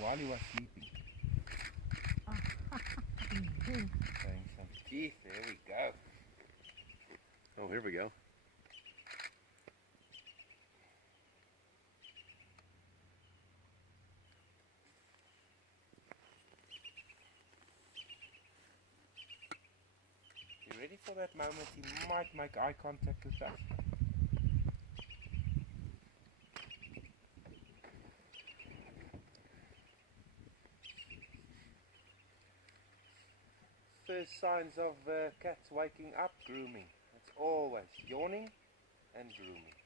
while he was sleeping. Showing some teeth. There we go. Oh, here we go. You ready for that moment? He might make eye contact with us. First signs of cats waking up, grooming. It's always yawning and grooming.